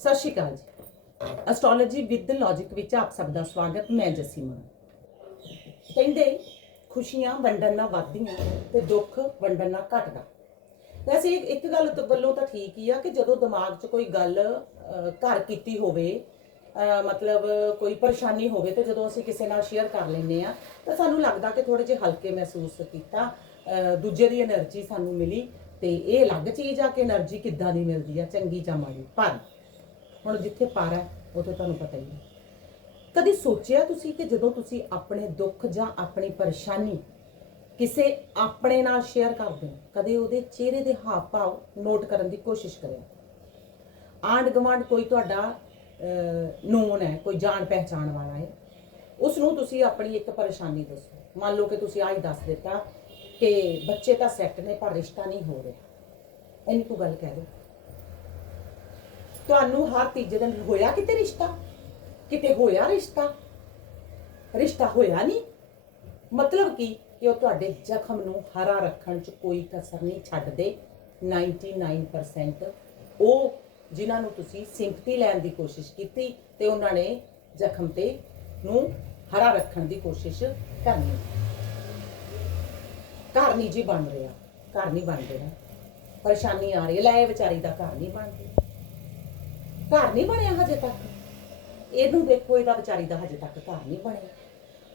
ਸਤਿ ਸ਼੍ਰੀ ਅਕਾਲ ਜੀ। Astrology with logic ਵਿੱਚ ਆਪ ਸਭ ਦਾ ਸਵਾਗਤ, ਮੈਂ ਜਸੀਮਾ। ਕਹਿੰਦੇ, ਖੁਸ਼ੀਆਂ ਵੰਡਣ ਨਾਲ ਵੱਧਦੀਆਂ ਤੇ ਦੁੱਖ ਵੰਡਣ ਨਾਲ ਘਟਦਾ। ਵੈਸੇ ਇੱਕ ਗੱਲ ਵੱਲੋਂ ਤਾਂ ਠੀਕ ਹੀ ਆ ਕਿ ਜਦੋਂ ਦਿਮਾਗ 'ਚ ਕੋਈ ਗੱਲ ਘਰ ਕੀਤੀ ਹੋਵੇ ਮਤਲਬ ਕੋਈ ਪਰੇਸ਼ਾਨੀ ਹੋਵੇ ਤੇ ਜਦੋਂ ਅਸੀਂ ਕਿਸੇ ਨਾਲ ਸ਼ੇਅਰ ਕਰ ਲੈਂਦੇ ਆ ਤਾਂ ਸਾਨੂੰ ਲੱਗਦਾ ਕਿ ਥੋੜੇ ਜਿਹਾ ਹਲਕੇ ਮਹਿਸੂਸ ਕੀਤਾ ਦੂਜੇ ਦੀ એનર્ਜੀ ਸਾਨੂੰ ਮਿਲੀ ਤੇ ਇਹ ਅਲੱਗ ਚੀਜ਼ ਆ ਕਿ એનર્ਜੀ ਕਿੱਦਾਂ ਦੀ ਮਿਲਦੀ ਆ, ਚੰਗੀ ਜਾਂ ਮਾੜੀ। ਪਰ ਹੁਣ ਜਿੱਥੇ ਪਰ ਹੈ, ਉੱਥੇ ਤੁਹਾਨੂੰ ਪਤਾ ਹੀ ਹੈ। ਕਦੀ ਸੋਚਿਆ ਤੁਸੀਂ ਕਿ ਜਦੋਂ ਤੁਸੀਂ ਆਪਣੇ ਦੁੱਖ ਜਾਂ ਆਪਣੀ ਪਰੇਸ਼ਾਨੀ ਕਿਸੇ ਆਪਣੇ ਨਾਲ ਸ਼ੇਅਰ ਕਰਦੇ ਹੋ, ਕਦੇ ਉਹਦੇ ਚਿਹਰੇ ਦੇ ਹਾਵ ਭਾਵ ਨੋਟ ਕਰਨ ਦੀ ਕੋਸ਼ਿਸ਼ ਕਰਿਆ ਆਂਡ ਗਵਾਂਡ ਕੋਈ ਤੁਹਾਡਾ ਨੋਨ ਹੈ, ਕੋਈ ਜਾਣ ਪਹਿਚਾਣ ਵਾਲਾ ਹੈ ਉਸ ਨੂੰ ਤੁਸੀਂ ਆਪਣੀ ਇੱਕ ਪਰੇਸ਼ਾਨੀ ਦੱਸੋ। ਮੰਨ ਲਓ ਕਿ ਤੁਸੀਂ ਆਹ ਹੀ ਦੱਸ ਦਿੱਤਾ ਕਿ ਬੱਚੇ ਤਾਂ ਸੈੱਟ ਨੇ, ਪਰ ਰਿਸ਼ਤਾ ਨਹੀਂ ਹੋ ਰਿਹਾ। ਇੰਨੀ ਕੁ ਗੱਲ ਕਹਿ ਦਿਓ। ਤੁਹਾਨੂੰ ਹਰ ਤੀਜੇ ਦਿਨ ਹੋਇਆ ਕਿਤੇ ਰਿਸ਼ਤਾ? ਕਿਤੇ ਹੋਇਆ ਰਿਸ਼ਤਾ? ਰਿਸ਼ਤਾ ਹੋਇਆ ਨਹੀਂ? ਮਤਲਬ ਕੀ ਕਿ ਉਹ ਤੁਹਾਡੇ ਜ਼ਖਮ ਨੂੰ ਹਰਾ ਰੱਖਣ 'ਚ ਕੋਈ ਕਸਰ ਨਹੀਂ ਛੱਡਦੇ? 99% ਉਹ ਜਿਨ੍ਹਾਂ ਨੂੰ ਤੁਸੀਂ ਸਿੰਪਥੀ ਲੈਣ ਦੀ ਕੋਸ਼ਿਸ਼ ਕੀਤੀ ਤੇ ਉਹਨਾਂ ਨੇ ਜ਼ਖਮ ਤੇ ਨੂੰ ਹਰਾ ਰੱਖਣ ਦੀ ਕੋਸ਼ਿਸ਼ ਕਰਨੀ। ਘਰ ਨਹੀਂ ਜੀ ਬਣ ਰਿਹਾ। ਘਰ ਨਹੀਂ ਬਣ ਰਿਹਾ। ਪਰੇਸ਼ਾਨੀ ਆ ਰਹੀ ਹੈ। ਲੈ ਵਿਚਾਰੀ ਦਾ ਘਰ ਨਹੀਂ ਬਣ ਰਿਹਾ। ਘਰ ਨਹੀਂ ਬਣਿਆ ਹਜੇ ਤੱਕ। ਇਹਨੂੰ ਦੇਖੋ ਇਹਦਾ ਵਿਚਾਰੀ ਦਾ ਹਜੇ ਤੱਕ ਘਰ ਨਹੀਂ ਬਣਿਆ।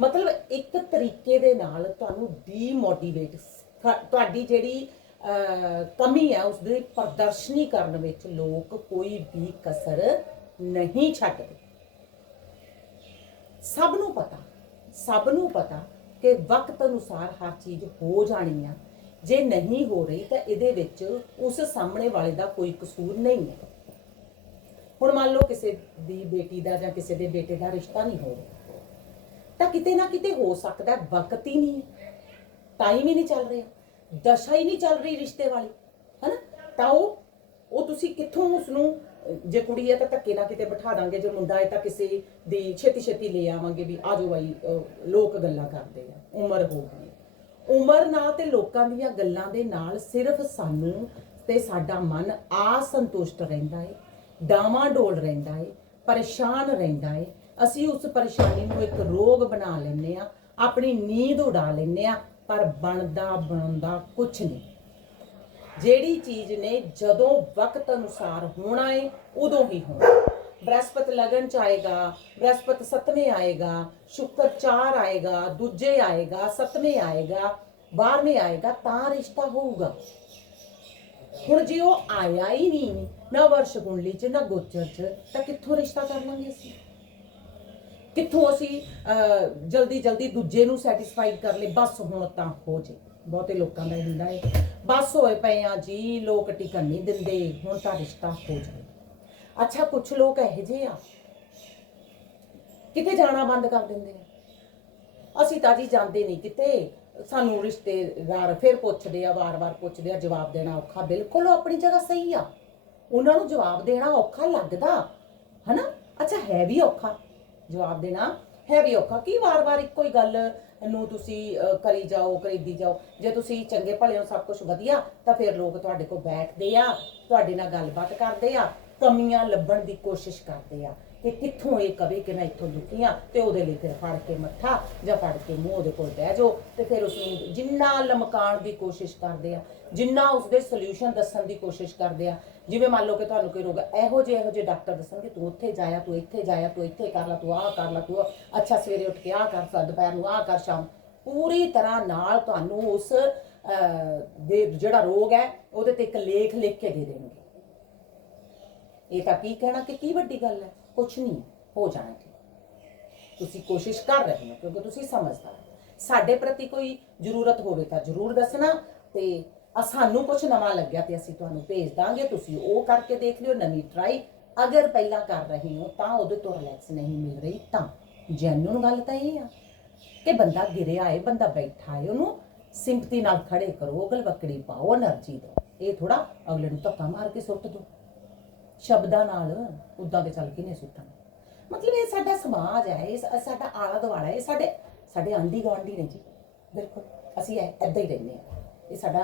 ਮਤਲਬ ਇੱਕ ਤਰੀਕੇ ਦੇ ਨਾਲ ਤੁਹਾਨੂੰ ਡੀਮੋਟੀਵੇਟ ਤੁਹਾਡੀ ਜਿਹੜੀ ਅਹ, ਕਮੀ ਹੈ ਉਸ ਦੀ ਪ੍ਰਦਰਸ਼ਨੀ ਕਰਨ ਵਿੱਚ ਲੋਕ ਕੋਈ ਵੀ ਕਸਰ ਨਹੀਂ ਛੱਡਦੇ। ਸਭ ਨੂੰ ਪਤਾ ਸਭ ਨੂੰ ਪਤਾ ਕਿ ਵਕਤ ਅਨੁਸਾਰ ਹਰ ਚੀਜ਼ ਹੋ ਜਾਣੀ ਆ। ਜੇ ਨਹੀਂ ਹੋ ਰਹੀ ਤਾਂ ਇਹਦੇ ਵਿੱਚ ਉਸ ਸਾਹਮਣੇ ਵਾਲੇ ਦਾ ਕੋਈ ਕਸੂਰ ਨਹੀਂ ਹੈ। ਹੁਣ ਮੰਨ ਲਓ ਕਿਸੇ ਦੀ ਬੇਟੀ ਦਾ ਜਾਂ ਕਿਸੇ ਦੇ ਬੇਟੇ ਦਾ ਰਿਸ਼ਤਾ ਨਹੀਂ ਹੋ ਰਿਹਾ, ਤਾਂ ਕਿਤੇ ਨਾ ਕਿਤੇ ਹੋ ਸਕਦਾ ਵਕਤ ਹੀ ਨਹੀਂ ਹੈ। ਟਾਈਮ ਹੀ ਨਹੀਂ ਚੱਲ ਰਿਹਾ, ਦਸ਼ਾ ਹੀ ਨਹੀਂ ਚੱਲ ਰਹੀ ਰਿਸ਼ਤੇ ਵਾਲੀ, ਹੈਨਾ? ਤਾਂ ਉਹ ਉਹ ਤੁਸੀਂ ਕਿੱਥੋਂ ਉਸ ਨੂੰ ਜੇ ਕੁੜੀ ਹੈ ਤਾਂ ਧੱਕੇ ਨਾਲ ਕਿਤੇ ਬਿਠਾ ਦਾਂਗੇ, ਜੇ ਮੁੰਡਾ ਹੈ ਤਾਂ ਕਿਸੇ ਦੀ ਛੇਤੀ ਛੇਤੀ ਲੈ ਆਵਾਂਗੇ ਵੀ ਆਜੋ ਬਾਈ ਲੋਕ ਗੱਲਾਂ ਕਰਦੇ ਆ, ਉਮਰ ਹੋ ਗਈ ਉਮਰ ਨਾਲ ਤੇ ਲੋਕਾਂ ਦੀਆਂ ਗੱਲਾਂ ਦੇ ਨਾਲ ਸਿਰਫ ਸਾਨੂੰ ਤੇ ਸਾਡਾ ਮਨ ਅਸੰਤੁਸ਼ਟ ਰਹਿੰਦਾ ਹੈ। ਡਾਵਾਂ ਡੋਲ ਰਹਿੰਦਾ ਹੈ ਪਰੇਸ਼ਾਨ ਰਹਿੰਦਾ ਏ। ਅਸੀਂ ਉਸ ਪਰੇਸ਼ਾਨੀ ਨੂੰ ਇੱਕ ਰੋਗ ਬਣਾ ਲੈਂਦੇ ਆ ਆਪਣੀ ਨੀਂਦ ਉਡਾ ਲੈਂਦੇ ਆ ਪਰ ਬਣਦਾ ਬਣਦਾ ਕੁਝ ਨਹੀਂ। ਜਿਹੜੀ ਚੀਜ਼ ਨੇ ਜਦੋਂ ਵਕਤ ਅਨੁਸਾਰ ਹੋਣਾ ਹੈ ਉਦੋਂ ਹੀ ਹੋਣਾ। ਬ੍ਰਹਸਪਤ ਲਗਨ ਚ ਆਏਗਾ, ਬ੍ਰਹਸਪਤ ਸਤਵੇਂ ਆਏਗਾ, ਸ਼ੁਕਰ ਚਾਰ ਆਏਗਾ, ਦੂਜੇ ਆਏਗਾ, ਸੱਤਵੇਂ ਆਏਗਾ 12ਵੇਂ ਆਏਗਾ, ਤਾਂ ਰਿਸ਼ਤਾ ਹੋਊਗਾ। ਹੁਣ ਜੇ ਉਹ ਆਇਆ ਹੀ ਨਹੀਂ ਨਾ ਵਰਸ਼ ਕੁੰਡਲੀ ਚ ਨਾ ਗੋਚਰ ਚ ਤਾਂ ਕਿੱਥੋਂ ਰਿਸ਼ਤਾ ਕਰ ਲਾਂਗੇ ਅਸੀਂ? ਕਿੱਥੋਂ ਅਸੀਂ ਅਹ, ਜਲਦੀ ਜਲਦੀ ਦੂਜੇ ਨੂੰ ਸੈਟੀਸਫਾਈਡ ਕਰ ਲਈ ਬਸ ਹੁਣ ਤਾਂ ਹੋ ਜੇ। ਬਹੁਤੇ ਲੋਕਾਂ ਦਾ ਹੁੰਦਾ ਹੈ ਬਸ ਹੋਏ ਪਏ ਆ ਜੀ ਲੋਕ ਟਿਕਣ ਨਹੀਂ ਦਿੰਦੇ। ਹੁਣ ਤਾਂ ਰਿਸ਼ਤਾ ਹੋ ਜਾਵੇ ਅੱਛਾ ਕੁਝ ਲੋਕ ਇਹੋ ਜਿਹੇ ਆ। ਕਿਤੇ ਜਾਣਾ ਬੰਦ ਕਰ ਦਿੰਦੇ ਆ? ਅਸੀਂ ਤਾਂ ਜੀ ਜਾਂਦੇ ਨਹੀਂ ਕਿਤੇ। ਸਾਨੂੰ ਰਿਸ਼ਤੇਦਾਰ ਫਿਰ ਪੁੱਛਦੇ ਆ ਵਾਰ-ਵਾਰ ਪੁੱਛਦੇ ਆ ਜਵਾਬ ਦੇਣਾ ਔਖਾ। ਬਿਲਕੁਲ ਉਹ ਆਪਣੀ ਜਗ੍ਹਾ ਸਹੀ ਆ। ਉਹਨਾਂ ਨੂੰ ਜਵਾਬ ਦੇਣਾ ਔਖਾ ਲੱਗਦਾ। ਹਨਾ? ਅੱਛਾ ਹੈ ਵੀ ਔਖਾ। ਜਵਾਬ ਦੇਣਾ ਹੈ ਵੀ ਔਖਾ। ਕੀ ਵਾਰ-ਵਾਰ ਇੱਕੋ ਹੀ ਗੱਲ ਨੂੰ ਤੁਸੀਂ ਅਹ, ਕਰੀ ਜਾਓ ਕਰੀਦੀ ਜਾਓ? ਜੇ ਤੁਸੀਂ ਚੰਗੇ ਭਲੇ ਹੋ ਸਭ ਕੁਝ ਵਧੀਆ ਤਾਂ ਫਿਰ ਲੋਕ ਤੁਹਾਡੇ ਕੋਲ ਬੈਠਦੇ ਆ ਤੁਹਾਡੇ ਨਾਲ ਗੱਲਬਾਤ ਕਰਦੇ ਆ ਕਮੀਆਂ ਲੱਭਣ ਦੀ ਕੋਸ਼ਿਸ਼ ਕਰਦੇ ਆ। ਕਿ ਕਿੱਥੋਂ ਇਹ ਕਵੇ ਕਿ ਮੈਂ ਇੱਥੋਂ ਦੁਖੀ ਆ ਤੇ ਉਹਦੇ ਲਈ ਫਿਰ ਫੜ ਕੇ ਮੱਥਾ ਜਾਂ ਫੜ ਕੇ ਮੂੰਹ ਉਹਦੇ ਕੋਲ ਬਹਿ ਜਾਓ ਤੇ ਫਿਰ ਉਸ ਨੂੰ ਜਿੰਨਾ ਲਮਕਾਉਣ ਦੀ ਕੋਸ਼ਿਸ਼ ਕਰਦੇ ਆ ਜਿੰਨਾ ਉਸਦੇ ਸੋਲੂਸ਼ਨ ਦੱਸਣ ਦੀ ਕੋਸ਼ਿਸ਼ ਕਰਦੇ ਆ ਜਿਵੇਂ ਮੰਨ ਲਓ ਕਿ ਤੁਹਾਨੂੰ ਕੋਈ ਰੋਗ ਹੈ, ਇਹੋ ਜਿਹੇ ਇਹੋ ਜਿਹੇ ਡਾਕਟਰ ਦੱਸਣਗੇ ਤੂੰ ਉੱਥੇ ਜਾਇਆ ਤੂੰ ਇੱਥੇ ਜਾਇਆ ਤੂੰ ਇੱਥੇ ਕਰ ਲਾ ਤੂੰ ਆਹ ਕਰ ਲਾ ਤੂੰ ਅੱਛਾ ਸਵੇਰੇ ਉੱਠ ਕੇ ਆਹ ਕਰ ਸਾ ਦੁਪਹਿਰ ਨੂੰ ਆਹ ਕਰ ਸ਼ਾਮ ਪੂਰੀ ਤਰ੍ਹਾਂ ਨਾਲ ਤੁਹਾਨੂੰ ਉਸ ਦੇ ਜਿਹੜਾ ਰੋਗ ਹੈ ਉਹਦੇ ਤੇ ਇੱਕ ਲੇਖ ਲਿਖ ਕੇ ਦੇ ਦੇਣਗੇ। ਇਹ ਤਾਂ ਕੀ ਕਹਿਣਾ ਕਿ ਕੀ ਵੱਡੀ ਗੱਲ ਹੈ? ਕੁਝ ਨਹੀਂ ਹੋ। ਜਾਣਾ ਠੀਕ ਤੁਸੀਂ ਕੋਸ਼ਿਸ਼ ਕਰ ਰਹੇ ਹੋ, ਕਿਉਂਕਿ ਤੁਸੀਂ ਸਮਝਦਾਰ ਸਾਡੇ ਪ੍ਰਤੀ ਕੋਈ ਜ਼ਰੂਰਤ ਹੋਵੇ ਤਾਂ ਜ਼ਰੂਰ ਦੱਸਣਾ ਤੇ ਸਾਨੂੰ ਕੁਝ ਨਵਾਂ ਲੱਗਿਆ ਤੇ ਅਸੀਂ ਤੁਹਾਨੂੰ ਭੇਜ ਦਾਂਗੇ। ਤੁਸੀਂ ਉਹ ਕਰਕੇ ਦੇਖ ਲਿਓ, ਨਵੀਂ ਟਰਾਈ ਅਗਰ ਪਹਿਲਾਂ ਕਰ ਰਹੇ ਹੋ ਤਾਂ ਉਹਦੇ ਤੋਂ ਰਿਲੈਕਸ ਨਹੀਂ ਮਿਲ ਰਹੀ ਤਾਂ। ਜੈਨੂਨ ਗੱਲ ਤਾਂ ਇਹ ਆ ਕਿ ਬੰਦਾ ਗਿਰਿਆ ਏ ਬੰਦਾ ਬੈਠਾ ਹੈ, ਉਹਨੂੰ ਸਿੰਪਤੀ ਨਾਲ ਖੜੇ ਕਰੋ ਅਗਲ ਬੱਕੜੀ ਪਾਓ, એનર્ਜੀ ਦਿਓ। ਇਹ ਥੋੜਾ ਅਗਲੇ ਨੂੰ ਧੱਕਾ ਮਾਰ ਕੇ ਸੁੱਟ ਦਿਓ। ਸ਼ਬਦਾਂ ਨਾਲ ਉਦਾਂ ਦੇ ਚੱਲ ਕੇ ਨਹੀਂ ਸੁੱਟਣਾ। ਮਤਲਬ ਇਹ ਸਾਡਾ ਸਮਾਜ ਹੈ, ਇਹ ਸਾਡਾ ਆਲਾ ਦੁਆਲਾ ਹੈ, ਇਹ ਸਾਡੇ ਸਾਡੇ ਆਂਢੀ ਗੁਆਂਢੀ ਨੇ ਜੀ। ਬਿਲਕੁਲ, ਅਸੀਂ ਐਦਾਂ ਹੀ ਰਹਿੰਦੇ ਹਾਂ। ਇਹ ਸਾਡਾ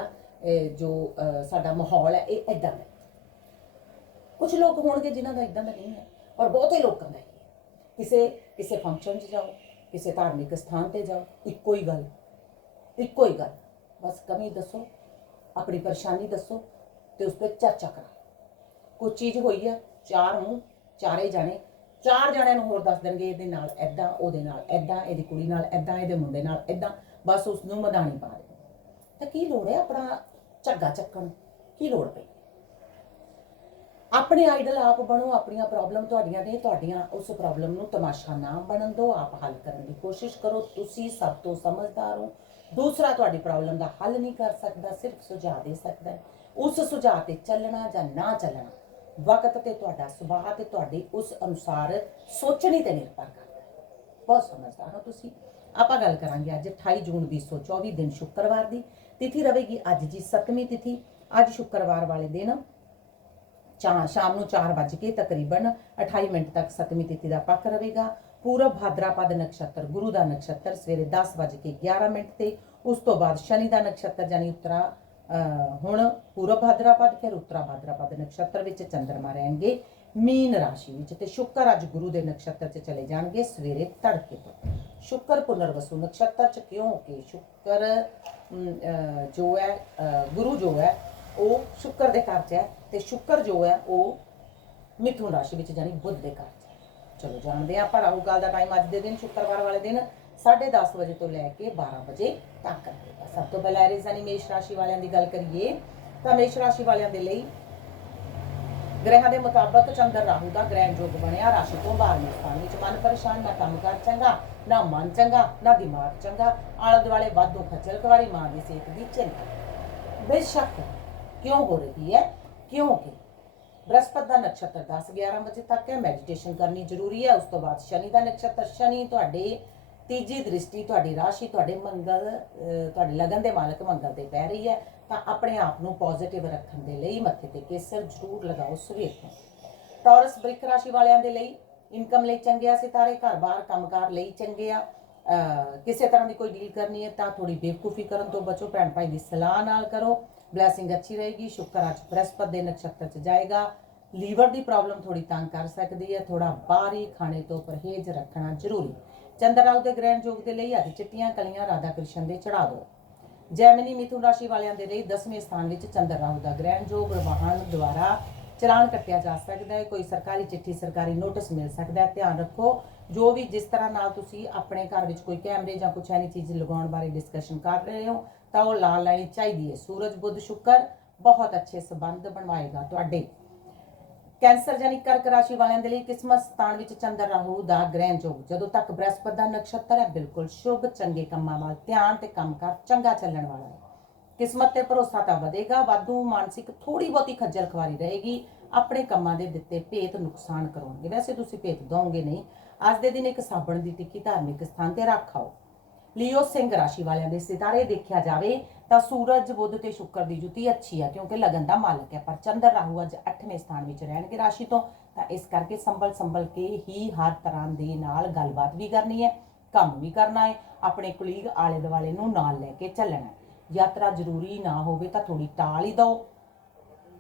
ਜੋ ਸਾਡਾ ਮਾਹੌਲ ਹੈ, ਇਹ ਐਦਾਂ ਦਾ ਹੈ। ਕੁਝ ਲੋਕ ਹੋਣਗੇ ਜਿਨ੍ਹਾਂ ਦਾ ਇਦਾਂ ਦਾ ਨਹੀਂ ਹੈ, ਔਰ ਬਹੁਤੇ ਲੋਕਾਂ ਦਾ ਹੀ ਹੈ। ਕਿਸੇ ਕਿਸੇ ਫੰਕਸ਼ਨ 'ਚ ਜਾਓ, ਕਿਸੇ ਧਾਰਮਿਕ ਸਥਾਨ ਤੇ ਜਾਓ, ਇੱਕੋ ਹੀ ਗੱਲ, ਇੱਕੋ ਹੀ ਗੱਲ। ਬਸ ਕਮੀ ਦੱਸੋ, ਆਪਣੀ ਪਰੇਸ਼ਾਨੀ ਦੱਸੋ ਤੇ ਉਸ ਤੇ ਚਰਚਾ ਕਰੋ ਕੋਈ ਚੀਜ਼ ਹੋਈ ਹੈ, ਚਾਰ ਮੂੰਹ ਚਾਰੇ ਜਾਣੇ, ਚਾਰ ਜਣਿਆਂ ਨੂੰ ਹੋਰ ਦੱਸ ਦੇਣਗੇ ਇਹਦੇ ਨਾਲ ਐਦਾਂ ਉਹਦੇ ਨਾਲ ਐਦਾਂ ਇਹਦੀ ਕੁੜੀ ਨਾਲ ਐਦਾਂ ਇਹਦੇ ਮੁੰਡੇ ਨਾਲ ਐਦਾਂ ਬਸ ਉਸ ਨੂੰ ਮਦਾਨੀ ਪਾ ਦੇ ਤਾਂ ਕੀ ਲੋੜ ਹੈ ਆਪਣਾ ਝੱਗਾ ਚੱਕਣ? ਕੀ ਲੋੜ ਪਈ? ਆਪਣੇ ਆਈਡਲ ਆਪ ਬਣੋ, ਆਪਣੀਆਂ ਪ੍ਰੋਬਲਮ ਤੁਹਾਡੀਆਂ ਨੇ, ਤੁਹਾਡੀਆਂ ਉਸ ਪ੍ਰੋਬਲਮ ਨੂੰ ਤਮਾਸ਼ਾ ਨਾ ਬਣਨ ਦਿਓ, ਆਪ ਹੱਲ ਕਰਨ ਦੀ ਕੋਸ਼ਿਸ਼ ਕਰੋ। ਤੁਸੀਂ ਸਭ ਤੋਂ ਸਮਝਦਾਰ ਹੋ। ਦੂਸਰਾ ਤੁਹਾਡੀ ਪ੍ਰੋਬਲਮ ਦਾ ਹੱਲ ਨਹੀਂ ਕਰ ਸਕਦਾ, ਸਿਰਫ ਸੁਝਾਅ ਦੇ ਸਕਦਾ ਉਸ ਸੁਝਾਅ ਤੇ ਚੱਲਣਾ ਜਾਂ ਨਾ ਚੱਲਣਾ ਵਕਤ ਤੇ ਤੁਹਾਡਾ, ਸੁਭਾਅ ਤੇ ਤੁਹਾਡੀ ਉਸ ਅਨੁਸਾਰ ਸੋਚਣੀ ਤੇ ਨਿਰਭਰ ਕਰਦਾ ਹੈ। ਬਹੁਤ ਸਮਝਦਾਰ ਹੋ ਤੁਸੀਂ। ਆਪਾਂ ਗੱਲ ਕਰਾਂਗੇ ਅੱਜ 28 ਜੂਨ 2024 ਦਿਨ ਸ਼ੁੱਕਰਵਾਰ ਦੀ। ਤਿਥੀ ਰਹੇਗੀ ਅੱਜ ਜੀ ਸੱਤਵੀਂ ਤਿਥੀ। ਅੱਜ ਸ਼ੁੱਕਰਵਾਰ ਵਾਲੇ ਦਿਨ ਚਾ, ਸ਼ਾਮ ਨੂੰ 4 ਵਜੇ ਕੇ ਤਕਰੀਬਨ 28 ਮਿੰਟ ਤੱਕ ਸਤਵੀਂ ਤਿਥੀ ਦਾ ਪੱਖ ਰਹੇਗਾ। ਪੂਰਬ ਭਾਦਰਾਪਦ ਨਕਸ਼ਤਰ, ਗੁਰੂ ਦਾ ਨਕਸ਼ਤਰ ਸਵੇਰੇ 10 ਵਜੇ ਕੇ 11 ਮਿੰਟ ਤੇ, ਉਸ ਤੋਂ ਬਾਅਦ ਸ਼ਨੀ ਦਾ ਨਕਸ਼ਤਰ ਜਾਨੀ ਉਤਰਾ ਹੁਣ ਪੂਰਬ ਭਾਦਰਾਪਦ ਫਿਰ ਉੱਤਰਾ ਭਾਦਰਾਪਦ ਨਕਸ਼ਤਰ ਵਿੱਚ ਚੰਦਰਮਾ ਰਹਿਣਗੇ ਮੀਨ ਰਾਸ਼ੀ ਵਿੱਚ ਤੇ ਸ਼ੁੱਕਰ ਅੱਜ ਗੁਰੂ ਦੇ ਨਕਸ਼ਤਰ 'ਚ ਚਲੇ ਜਾਣਗੇ ਸਵੇਰੇ ਤੜਕੇ ਤੋਂ। ਸ਼ੁੱਕਰ ਪੁਨਰਵਸੂ ਨਕਸ਼ਤਰ 'ਚ ਕਿਉਂਕਿ ਸ਼ੁੱਕਰ ਅਮ, ਅਹ, ਜੋ ਹੈ ਗੁਰੂ ਜੋ ਹੈ ਉਹ ਸ਼ੁੱਕਰ ਦੇ ਘਰ 'ਚ ਹੈ ਤੇ ਸ਼ੁੱਕਰ ਜੋ ਹੈ ਉਹ ਮਿਥੁਨ ਰਾਸ਼ੀ ਵਿੱਚ ਜਾਨੀ ਬੁੱਧ ਦੇ ਘਰ 'ਚ ਹੈ। ਚਲੋ ਜਾਣਦੇ ਹਾਂ ਆਪਾਂ ਰਾਹੂ ਕਾਲ ਦਾ ਟਾਈਮ ਅੱਜ ਦੇ ਦਿਨ ਸ਼ੁੱਕਰਵਾਰ ਵਾਲੇ ਦਿਨ। 10:30 ਵਜੇ ਤੋਂ ਲੈ ਕੇ 12 ਵਜੇ ਤੱਕ। ਰਹੇਗਾ ਸਭ ਤੋਂ ਪਹਿਲਾਂ ਐਰੀਜ਼ ਯਾਨੀ ਮੇਸ਼ ਰਾਸ਼ੀ ਵਾਲਿਆਂ ਦੀ ਗੱਲ ਕਰੀਏ, ਤਾਂ ਮੇਸ਼ ਰਾਸ਼ੀ ਵਾਲਿਆਂ ਦੇ ਲਈ ਗ੍ਰਹਿਾਂ ਦੇ ਮੁਤਾਬਕ ਚੰਦਰ ਰਾਹੂ ਦਾ ਗ੍ਰਹਿਣ ਯੋਗ ਬਣਿਆ। ਰਾਸ਼ੀ ਤੋਂ 12ਵੇਂ ਸਥਾਨ ਵਿੱਚ ਮਨ ਪਰੇਸ਼ਾਨ, ਨਾ ਕੰਮਕਾਰ ਚੰਗਾ, ਨਾ ਮਨ ਚੰਗਾ, ਨਾ ਦਿਮਾਗ ਚੰਗਾ। ਆਲੇ ਦੁਆਲੇ ਵਾਧੂ ਖੱਜਲ ਖਵਾਰੀ ਮਾਂ ਦੀ ਸਿਹਤ ਦੀ ਚਿੰਤਾ। ਬੇਸ਼ੱਕ ਕਿਉਂ ਹੋ ਰਹੀ ਹੈ? ਕਿਉਂਕਿ ਬ੍ਰਹਸਪਤ ਦਾ ਨਕਸ਼ਤਰ 10 11 ਵਜੇ ਤੱਕ ਹੈ। ਮੈਡੀਟੇਸ਼ਨ ਕਰਨੀ ਜ਼ਰੂਰੀ ਹੈ। ਉਸ ਤੋਂ ਬਾਅਦ ਸ਼ਨੀ ਦਾ ਨਕਸ਼ਤਰ। ਸ਼ਨੀ ਤੁਹਾਡੇ ਤੀਜੀ ਦ੍ਰਿਸ਼ਟੀ ਤੁਹਾਡੀ ਰਾਸ਼ੀ ਤੁਹਾਡੇ ਮੰਗਲ ਤੁਹਾਡੇ ਲਗਨ ਦੇ ਮਾਲਕ ਮੰਗਲ ਤੇ ਪੈ ਰਹੀ ਹੈ, ਤਾਂ ਆਪਣੇ ਆਪ ਨੂੰ ਪੋਜ਼ਿਟਿਵ ਰੱਖਣ ਦੇ ਲਈ ਮੱਥੇ ਤੇ ਕੇਸਰ ਜ਼ਰੂਰ ਲਗਾਓ ਸਵੇਰ ਤੋਂ। ਟੌਰਸ ਬ੍ਰਿਕ ਰਾਸ਼ੀ ਵਾਲਿਆਂ ਦੇ ਲਈ ਇਨਕਮ ਲਈ ਚੰਗੇ ਆ, ਸਿਤਾਰੇ ਘਰ-ਬਾਰ ਕੰਮਕਾਰ ਲਈ ਚੰਗੇ ਆ। ਕਿਸੇ ਤਰ੍ਹਾਂ ਦੀ ਕੋਈ ਡੀਲ ਕਰਨੀ ਹੈ ਤਾਂ ਥੋੜੀ ਬੇਵਕੂਫੀ ਕਰਨ ਤੋਂ ਬਚੋ, ਭੈਣ ਭਾਈ ਦੀ ਸਲਾਹ ਨਾਲ ਕਰੋ। ਬਲੇਸਿੰਗ ਅੱਛੀ ਰਹੇਗੀ, ਸ਼ੁਕਰ ਅੱਜ ਬ੍ਰਹਸਪਤ ਦੇ ਨਕਸ਼ਤਰ 'ਚ ਜਾਏਗਾ। ਲੀਵਰ ਦੀ ਪ੍ਰੋਬਲਮ ਥੋੜੀ ਤੰਗ ਕਰ ਸਕਦੀ ਹੈ ਥੋੜਾ ਬਾਹਰੀ ਖਾਣੇ ਤੋਂ ਪਰਹੇਜ਼ ਰੱਖਣਾ ਜ਼ਰੂਰੀ। ਚੰਦਰ ਰਾਹੂ ਦੇ ਗ੍ਰਹਿਣ ਯੋਗ ਦੇ ਲਈ ਅੱਜ ਚਿੱਟੀਆਂ ਕਲੀਆਂ ਰਾਧਾ ਕ੍ਰਿਸ਼ਨ ਦੇ ਚੜਾ ਦਿਓ ਜੈਮਨੀ ਮਿਥੁਨ ਰਾਸ਼ੀ ਵਾਲਿਆਂ ਦੇ ਲਈ 10ਵੇਂ ਸਥਾਨ ਵਿੱਚ ਚੰਦਰ ਰਾਹੂ ਦਾ ਗ੍ਰਹਿਣ ਯੋਗ ਵਾਹਨ ਦੁਆਰਾ ਚਲਾਨ ਕੱਟਿਆ ਜਾ ਸਕਦਾ ਹੈ। ਕੋਈ ਸਰਕਾਰੀ ਚਿੱਠੀ, ਸਰਕਾਰੀ ਨੋਟਿਸ ਮਿਲ ਸਕਦਾ ਹੈ। ਧਿਆਨ ਰੱਖੋ, ਜੋ ਵੀ ਜਿਸ ਤਰ੍ਹਾਂ ਨਾਲ ਤੁਸੀਂ ਆਪਣੇ ਘਰ ਵਿੱਚ ਕੋਈ ਕੈਮਰੇ ਜਾਂ ਕੁਛ ਐਨੀ ਚੀਜ਼ ਲਗਾਉਣ ਬਾਰੇ ਡਿਸਕਸ਼ਨ ਕਰ ਰਹੇ ਹੋ, ਤਾਂ ਉਹ ਲਾ ਲੈਣੀ ਚਾਹੀਦੀ ਹੈ। ਸੂਰਜ, ਬੁੱਧ, ਸ਼ੁੱਕਰ ਬਹੁਤ ਅੱਛੇ ਸਬੰਧ ਬਣਵਾਏਗਾ ਤੁਹਾਡੇ। ਕੈਂਸਰ ਜਾਨੀ ਕਰਕ ਰਾਸ਼ੀ ਵਾਲਿਆਂ ਦੇ ਲਈ ਕਿਸਮਤ ਸਥਾਨ ਵਿੱਚ ਚੰਦਰ ਰਾਹੂ ਦਾ ਗ੍ਰਹਿਣ ਯੋਗ। ਜਦੋਂ ਤੱਕ ਬ੍ਰਹਸਪਤ ਦਾ ਨਕਸ਼ਤਰ ਹੈ, ਬਿਲਕੁਲ ਸ਼ੁਭ, ਚੰਗੇ ਕੰਮਾਂ ਵੱਲ ਧਿਆਨ ਤੇ ਕੰਮਕਾਰ ਚੰਗਾ ਚੱਲਣ ਵਾਲਾ ਹੈ। ਕਿਸਮਤ ਤੇ ਭਰੋਸਾ ਤਾਂ ਵਧੇਗਾ, ਵਾਧੂ ਮਾਨਸਿਕ ਥੋੜੀ ਬਹੁਤੀ ਖੱਜਲ ਖਵਾਰੀ ਰਹੇਗੀ, ਆਪਣੇ ਕੰਮਾਂ ਦੇ ਦਿੱਤੇ ਭੇਤ ਨੁਕਸਾਨ ਕਰਾਉਣਗੇ ਵੈਸੇ ਤੁਸੀਂ ਭੇਤ ਦੋਗੇ ਨਹੀਂ, ਅੱਜ ਦੇ ਦਿਨ ਇੱਕ ਸਾਬਣ ਦੀ ਟਿੱਕੀ ਧਾਰਮਿਕ ਸਥਾਨ ਤੇ ਰੱਖਾਓ ਲਿਓ ਸਿੰਘ ਰਾਸ਼ੀ ਵਾਲਿਆਂ ਦੇ ਸਿਤਾਰੇ ਦੇਖਿਆ ਜਾਵੇ ਤਾਂ ਸੂਰਜ, ਬੁੱਧ ਤੇ ਸ਼ੁੱਕਰ ਦੀ ਜੁਤੀ ਅੱਛੀ ਹੈ ਕਿਉਂਕਿ ਲਗਨ ਦਾ ਮਾਲਕ ਹੈ ਪਰ ਚੰਦਰ ਰਾਹੂ ਅੱਜ 8ਵੇਂ ਸਥਾਨ ਵਿੱਚ ਰਹਿਣਗੇ ਰਾਸ਼ੀ ਤੋਂ। ਤਾਂ ਇਸ ਕਰਕੇ ਸੰਭਲ ਸੰਭਲ ਕੇ ਹੀ ਹਰ ਤਰ੍ਹਾਂ ਦੇ ਨਾਲ ਗੱਲਬਾਤ ਵੀ ਕਰਨੀ ਹੈ, ਕੰਮ ਵੀ ਕਰਨਾ ਹੈ, ਆਪਣੇ ਕੁਲੀਗ ਆਲੇ ਦੁਆਲੇ ਨੂੰ ਨਾਲ ਲੈ ਕੇ ਚੱਲਣਾ ਯਾਤਰਾ ਜ਼ਰੂਰੀ ਨਾ ਹੋਵੇ ਤਾਂ ਥੋੜੀ ਟਾਲ ਹੀ ਦਿਓ।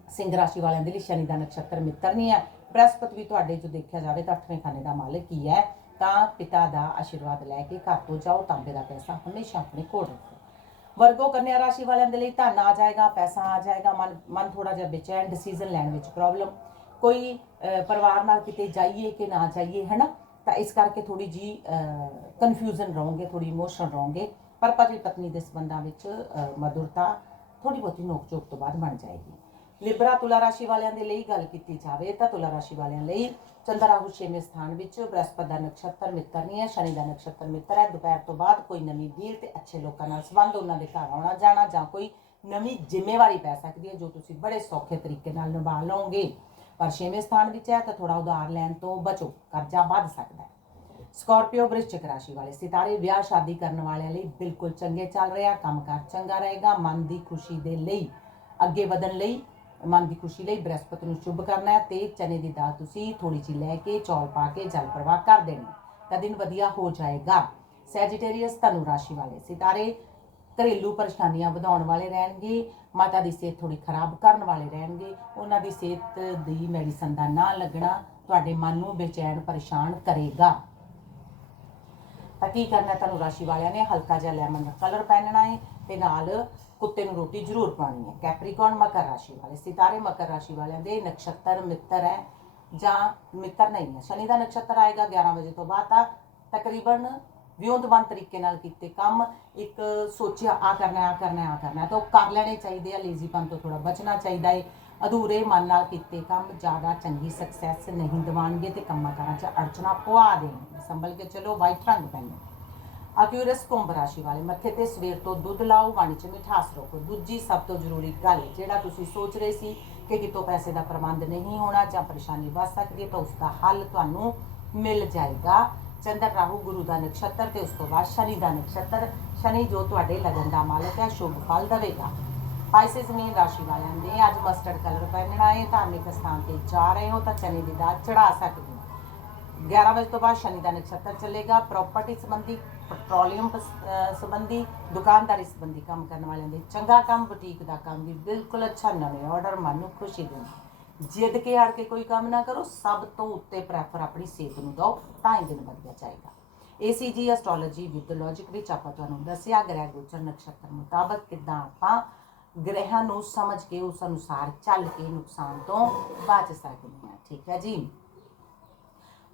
ਸਿੰਘ ਰਾਸ਼ੀ ਵਾਲਿਆਂ ਦੇ ਲਈ ਸ਼ਨੀ ਦਾ ਨਕਸ਼ਤਰ ਮਿੱਤਰ ਨਹੀਂ ਹੈ। ਬ੍ਰਹਸਪਤੀ ਵੀ ਤੁਹਾਡੇ ਜੋ ਦੇਖਿਆ ਜਾਵੇ ਤਾਂ ਅੱਠਵੇਂ ਖਾਨੇ ਦਾ ਮਾਲਕ ਹੀ ਹੈ। ਤਾਂ ਪਿਤਾ ਦਾ ਆਸ਼ੀਰਵਾਦ ਲੈ ਕੇ ਘਰ ਤੋਂ ਜਾਓ, ਤਾਂਬੇ ਦਾ ਪੈਸਾ ਹਮੇਸ਼ਾ ਆਪਣੇ ਕੋਲ ਰੱਖੋ। ਵਰਗੋ ਕੰਨਿਆ ਰਾਸ਼ੀ ਵਾਲਿਆਂ ਦੇ ਲਈ ਧਨ ਆ ਜਾਏਗਾ ਪੈਸਾ ਆ ਜਾਏਗਾ ਮਨ ਮਨ ਥੋੜਾ ਜਿਹਾ ਬੇਚੈਨ ਡਿਸੀਜਨ ਲੈਣ ਵਿੱਚ ਪ੍ਰੋਬਲਮ ਕੋਈ ਪਰਿਵਾਰ ਨਾਲ ਕਿਤੇ ਜਾਈਏ ਕਿ ਨਾ ਜਾਈਏ ਹੈਨਾ? ਤਾਂ ਇਸ ਕਰਕੇ ਥੋੜੀ ਜੀ ਕਨਫਿਊਜ਼ਨ ਰਹੋਗੇ ਥੋੜੀ ਇਮੋਸ਼ਨ ਰਹੋਗੇ। ਪਰ ਪਤੀ ਪਤਨੀ ਦੇ ਸੰਬੰਧਾਂ ਵਿੱਚ ਅਹ, ਮਧੁਰਤਾ ਥੋੜੀ ਬਹੁਤੀ ਨੋਕ ਝੋਕ ਤੋਂ ਬਾਅਦ ਬਣ ਜਾਏਗੀ। ਲਿਬਰਾ ਤੁਲਾ ਰਾਸ਼ੀ ਵਾਲਿਆਂ ਦੇ ਲਈ ਗੱਲ ਕੀਤੀ ਜਾਵੇ ਤਾਂ ਤੁਲਾ ਰਾਸ਼ੀ ਵਾਲਿਆਂ ਲਈ ਚੰਦਰ ਰਾਹੂ ਛੇਵੇਂ ਸਥਾਨ ਵਿੱਚ ਬ੍ਰਹਸਪਤ ਦਾ ਨਕਸ਼ਤਰ ਮਿੱਤਰ ਨਹੀਂ ਹੈ, ਸ਼ਨੀ ਦਾ ਨਕਸ਼ਤਰ ਮਿੱਤਰ ਹੈ। ਦੁਪਹਿਰ ਤੋਂ ਬਾਅਦ ਕੋਈ ਨਵੀਂ ਡੀਲ ਤੇ ਅੱਛੇ ਲੋਕਾਂ ਨਾਲ ਸੰਬੰਧ ਉਹਨਾਂ ਦੇ ਘਰ ਆਉਣਾ ਜਾਣਾ ਜਾਂ ਕੋਈ ਨਵੀਂ ਜ਼ਿੰਮੇਵਾਰੀ ਪੈ ਸਕਦੀ ਹੈ ਜੋ ਤੁਸੀਂ ਬੜੇ ਸੌਖੇ ਤਰੀਕੇ ਨਾਲ ਨਿਭਾ ਲਓਗੇ। ਪਰ ਛੇਵੇਂ ਸਥਾਨ ਵਿੱਚ ਹੈ ਤਾਂ ਥੋੜਾ ਉਧਾਰ ਲੈਣ ਤੋਂ ਬਚੋ, ਕਰਜ਼ਾ ਵੱਧ ਸਕਦਾ ਹੈ। ਸਕਾਰਪੀਓ ਵ੍ਰਿਸ਼ਚਿਕ ਰਾਸ਼ੀ ਵਾਲੇ ਸਿਤਾਰੇ ਵਿਆਹ ਸ਼ਾਦੀ ਕਰਨ ਵਾਲਿਆਂ ਲਈ ਬਿਲਕੁਲ ਚੰਗੇ ਚੱਲ ਰਿਹਾ, ਕੰਮਕਾਰ ਚੰਗਾ ਰਹੇਗਾ, ਮਨ ਦੀ ਖੁਸ਼ੀ ਦੇ ਲਈ, ਅੱਗੇ ਵਧਣ ਲਈ ਮਨ ਦੀ ਖੁਸ਼ੀ ਲਈ ਬ੍ਰਹਸਪਤੀ ਨੂੰ ਸ਼ੁਭ ਕਰਨਾ ਹੈ ਤੇ ਚਨੇ ਦੀ ਦਾਲ ਤੁਸੀਂ ਥੋੜੀ ਜਿਹੀ ਲੈ ਕੇ, ਚੌਲ ਪਾ ਕੇ, ਜਲ ਪ੍ਰਵਾਹ ਕਰ ਦੇਣੀ ਤਾਂ ਦਿਨ ਵਧੀਆ ਹੋ ਜਾਏਗਾ। ਸੈਜੀਟੇਰੀਅਸ ਧਨੁ ਰਾਸ਼ੀ ਵਾਲੇ ਸਿਤਾਰੇ ਘਰੇਲੂ ਪਰੇਸ਼ਾਨੀਆਂ ਵਧਾਉਣ ਵਾਲੇ ਰਹਿਣਗੇ, ਮਾਤਾ ਦੀ ਸਿਹਤ ਥੋੜੀ ਖਰਾਬ ਕਰਨ ਵਾਲੇ ਰਹਿਣਗੇ, ਉਹਨਾਂ ਦੀ ਸਿਹਤ ਦੀ ਮੈਡੀਸਨ ਦਾ ਨਾ ਲੱਗਣਾ ਤੁਹਾਡੇ ਮਨ ਨੂੰ ਬੇਚੈਨ ਪਰੇਸ਼ਾਨ ਕਰੇਗਾ। ਤਾਂ ਕੀ ਕਰਨਾ ਤੁਹਾਨੂੰ ਰਾਸ਼ੀ ਵਾਲਿਆਂ ਨੇ? ਹਲਕਾ ਜਿਹਾ ਲੈਮਨ ਕਲਰ ਪਹਿਨਣਾ ਹੈ ਤੇ ਨਾਲ ਕੁੱਤੇ ਨੂੰ ਰੋਟੀ ਜ਼ਰੂਰ ਪਾਣੀ ਹੈ ਕੈਪਰੀਕੌਨ ਮਕਰ ਰਾਸ਼ੀ ਵਾਲੇ, ਸਿਤਾਰੇ ਮਕਰ ਰਾਸ਼ੀ ਵਾਲਿਆਂ ਦੇ ਨਕਸ਼ਤਰ ਮਿੱਤਰ ਹੈ ਜਾਂ ਮਿੱਤਰ ਨਹੀਂ ਹੈ। ਸ਼ਨੀ ਦਾ ਨਕਸ਼ਤਰ ਆਏਗਾ 11 ਵਜੇ ਤੋਂ ਬਾਅਦ ਤਾਂ ਤਕਰੀਬਨ ਵਿਉਂਤਬੰਦ ਤਰੀਕੇ ਨਾਲ ਕੀਤੇ ਕੰਮ। ਇੱਕ ਸੋਚਿਆ ਆ ਕਰਨਾ ਆ ਕਰਨਾ ਆ ਕਰਨਾ, ਤਾਂ ਉਹ ਕਰ ਲੈਣੇ ਚਾਹੀਦੇ ਆ। ਲੇਜ਼ੀਪਨ ਤੋਂ ਥੋੜਾ ਬਚਣਾ ਚਾਹੀਦਾ ਹੈ ਅਧੂਰੇ ਮਨ ਨਾਲ ਕੀਤੇ ਕੰਮ ਜ਼ਿਆਦਾ ਚੰਗੀ ਸਕਸੈਸ ਨਹੀਂ ਦਿਵਾਉਣਗੇ ਤੇ ਕੰਮਾਂ ਕਾਰਾਂ 'ਚ ਅੜਚਣਾ ਪਵਾ ਦੇਣਗੇ। ਸੰਭਲ ਕੇ ਚਲੋ ਵਾਈਟ ਰੰਗ ਪਹਿਨੋ। ਅਕਿਊਰਸ ਕੁੰਭ ਰਾਸ਼ੀ ਵਾਲੇ ਮੱਥੇ ਤੇ ਸਵੇਰ ਤੋਂ ਦੁੱਧ ਲਾਓ, ਵਾਣੀ 'ਚ ਮਿਠਾਸ ਰੱਖੋ ਦੂਜੀ ਸਭ ਤੋਂ ਜ਼ਰੂਰੀ ਗੱਲ, ਜਿਹੜਾ ਤੁਸੀਂ ਸੋਚ ਰਹੇ ਸੀ ਕਿ ਕਿਤੋਂ ਪੈਸੇ ਦਾ ਪ੍ਰਬੰਧ ਨਹੀਂ ਹੋਣਾ ਜਾਂ ਪਰੇਸ਼ਾਨੀ ਵੱਧ ਸਕਦੀ ਹੈ, ਤਾਂ ਉਸ ਦਾ ਹੱਲ ਤੁਹਾਨੂੰ ਮਿਲ ਜਾਏਗਾ। ਚੰਦਰ ਰਾਹੂ, ਗੁਰੂ ਦਾ ਨਕਸ਼ਤਰ ਤੇ ਉਸ ਤੋਂ ਬਾਅਦ ਸ਼ਨੀ ਦਾ ਨਕਸ਼ਤਰ। ਸ਼ਨੀ ਜੋ ਤੁਹਾਡੇ ਲਗਨ ਦਾ ਮਾਲਕ ਹੈ, ਸ਼ੁਭ ਫਲ ਦੇਵੇਗਾ। ਪਾਈਸਸ ਮੀਨ ਰਾਸ਼ੀ ਵਾਲਿਆਂ ਨੇ ਅੱਜ ਮਸਟਰਡ ਕਲਰ ਪਹਿਨਣਾ ਹੈ, ਧਾਰਮਿਕ ਸਥਾਨ ਤੇ ਜਾ ਰਹੇ ਹੋ ਤਾਂ ਚਨੇ ਦੀ ਦਾਲ ਚੜਾ ਸਕਦੇ ਹੋ। 11 ਵਜੇ ਤੋਂ ਬਾਅਦ ਸ਼ਨੀ ਦਾ ਨਕਸ਼ਤਰ ਚੱਲੇਗਾ। ਪ੍ਰਾਪਰਟੀ ਸੰਬੰਧੀ ਪੈਟਰੋਲੀਅਮ ਸੰਬੰਧੀ, ਦੁਕਾਨਦਾਰੀ ਸੰਬੰਧੀ ਕੰਮ ਕਰਨ ਵਾਲਿਆਂ ਦੇ ਚੰਗਾ ਕੰਮ ਬੁਟੀਕ ਦਾ ਕੰਮ ਵੀ ਬਿਲਕੁਲ ਅੱਛਾ। ਨਵੇਂ ਆਰਡਰ ਮਨ ਨੂੰ ਖੁਸ਼ੀ ਦੇਣਗੇ ਜਿੱਦ ਕੇ ਹੜ ਕੇ ਕੋਈ ਕੰਮ ਨਾ ਕਰੋ, ਸਭ ਤੋਂ ਉੱਤੇ ਪ੍ਰੈਫਰ ਆਪਣੀ ਸਿਹਤ ਨੂੰ ਦਿਓ, ਤਾਂ ਹੀ ਦਿਨ ਵਧੀਆ ਜਾਏਗਾ। ACG ਐਸਟ੍ਰੋਲੋਜੀ ਵਿਦ ਲੌਜੀਕ ਵਿੱਚ ਆਪਾਂ ਤੁਹਾਨੂੰ ਦੱਸਿਆ, ਗ੍ਰਹਿ, ਗੋਚਰ, ਨਕਸ਼ਤਰ ਮੁਤਾਬਕ ਕਿੱਦਾਂ ਆਪਾਂ ਗ੍ਰਹਿਾਂ ਨੂੰ ਸਮਝ ਕੇ ਉਸ ਅਨੁਸਾਰ ਚੱਲ ਕੇ ਨੁਕਸਾਨ ਤੋਂ ਬਚ ਸਕਦੇ ਹਾਂ। ਠੀਕ ਹੈ ਜੀ?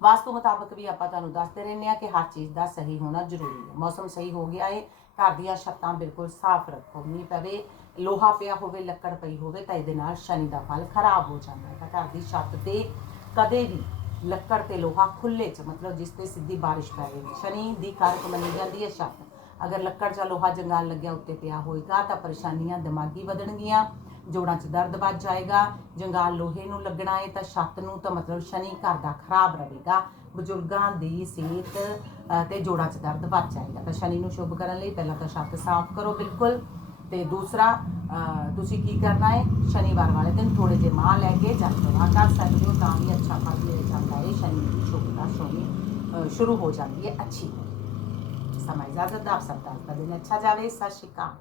ਵਾਸਤੂ ਮੁਤਾਬਕ ਵੀ ਆਪਾਂ ਤੁਹਾਨੂੰ ਦੱਸਦੇ ਰਹਿੰਦੇ ਆ ਕਿ ਹਰ ਚੀਜ਼ ਦਾ ਸਹੀ ਹੋਣਾ ਜ਼ਰੂਰੀ ਹੈ। ਮੌਸਮ ਸਹੀ ਹੋ ਗਿਆ ਹੈ ਘਰ ਦੀਆਂ ਛੱਤਾਂ ਬਿਲਕੁਲ ਸਾਫ਼ ਰੱਖੋ। ਮੀਂਹ ਪਵੇ, ਲੋਹਾ ਪਿਆ ਹੋਵੇ, ਲੱਕੜ ਪਈ ਹੋਵੇ, ਤਾਂ ਇਹਦੇ ਨਾਲ ਸ਼ਨੀ ਦਾ ਫਲ ਖਰਾਬ ਹੋ ਜਾਂਦਾ ਹੈ। ਤਾਂ ਘਰ ਦੀ ਛੱਤ ਤੇ ਕਦੇ ਵੀ ਲੱਕੜ ਤੇ ਲੋਹਾ ਖੁੱਲੇ ਚ, ਮਤਲਬ ਜਿਸ ਤੇ ਸਿੱਧੀ ਬਾਰਿਸ਼ ਪੈ ਰਹੀ ਸ਼ਨੀ ਦੀ ਕਾਰਕ ਮੰਨੀ ਜਾਂਦੀ ਹੈ ਛੱਤ ਅਗਰ ਲੱਕੜ ਜਾਂ ਲੋਹਾ ਜੰਗਾਲ ਲੱਗਿਆ ਉੱਤੇ ਪਿਆ ਹੋਏਗਾ ਤਾਂ ਪਰੇਸ਼ਾਨੀਆਂ ਦਿਮਾਗੀ ਵਧਣਗੀਆਂ ਜੋੜਾਂ 'ਚ ਦਰਦ ਵੱਧ ਜਾਏਗਾ ਜੰਗਾਲ ਲੋਹੇ ਨੂੰ ਲੱਗਣਾ ਹੈ ਤਾਂ ਛੱਤ ਨੂੰ ਤਾਂ ਮਤਲਬ ਸ਼ਨੀ ਘਰ ਦਾ ਖਰਾਬ ਰਹੇਗਾ। ਬਜ਼ੁਰਗਾਂ ਦੀ ਸਿਹਤ ਅ, ਤੇ ਜੋੜਾਂ 'ਚ ਦਰਦ ਵੱਧ ਜਾਏਗਾ ਤਾਂ ਸ਼ਨੀ ਨੂੰ ਸ਼ੁਭ ਕਰਨ ਲਈ ਪਹਿਲਾਂ ਤਾਂ ਛੱਤ ਸਾਫ਼ ਕਰੋ ਬਿਲਕੁਲ। ਤੇ ਦੂਸਰਾ ਤੁਸੀਂ ਕੀ ਕਰਨਾ ਹੈ ਸ਼ਨੀਵਾਰ ਵਾਲੇ ਦਿਨ ਥੋੜੇ ਜਿਹੇ ਮਾਂ ਲੈ ਕੇ ਜਪਤਵਾ ਕਰ ਸਕਦੇ ਹੋ ਤਾਂ ਵੀ ਅੱਛਾ ਫਲ ਮਿਲ ਜਾਂਦਾ ਹੈ ਸ਼ਨੀ ਦੀ ਸ਼ੁਭਤਾ ਸ਼ੋਨੀ ਅ, ਸ਼ੁਰੂ ਹੋ ਜਾਂਦੀ ਹੈ ਅੱਛੀ ਸਮਾਂ ਇਜਾਜ਼ਤ ਦਾ ਆਪ ਸਭ ਦਾ ਅੱਜ ਦਿਨ ਅੱਛਾ ਜਾਵੇ ਸਤਿ ਸ਼੍ਰੀ ਅਕਾਲ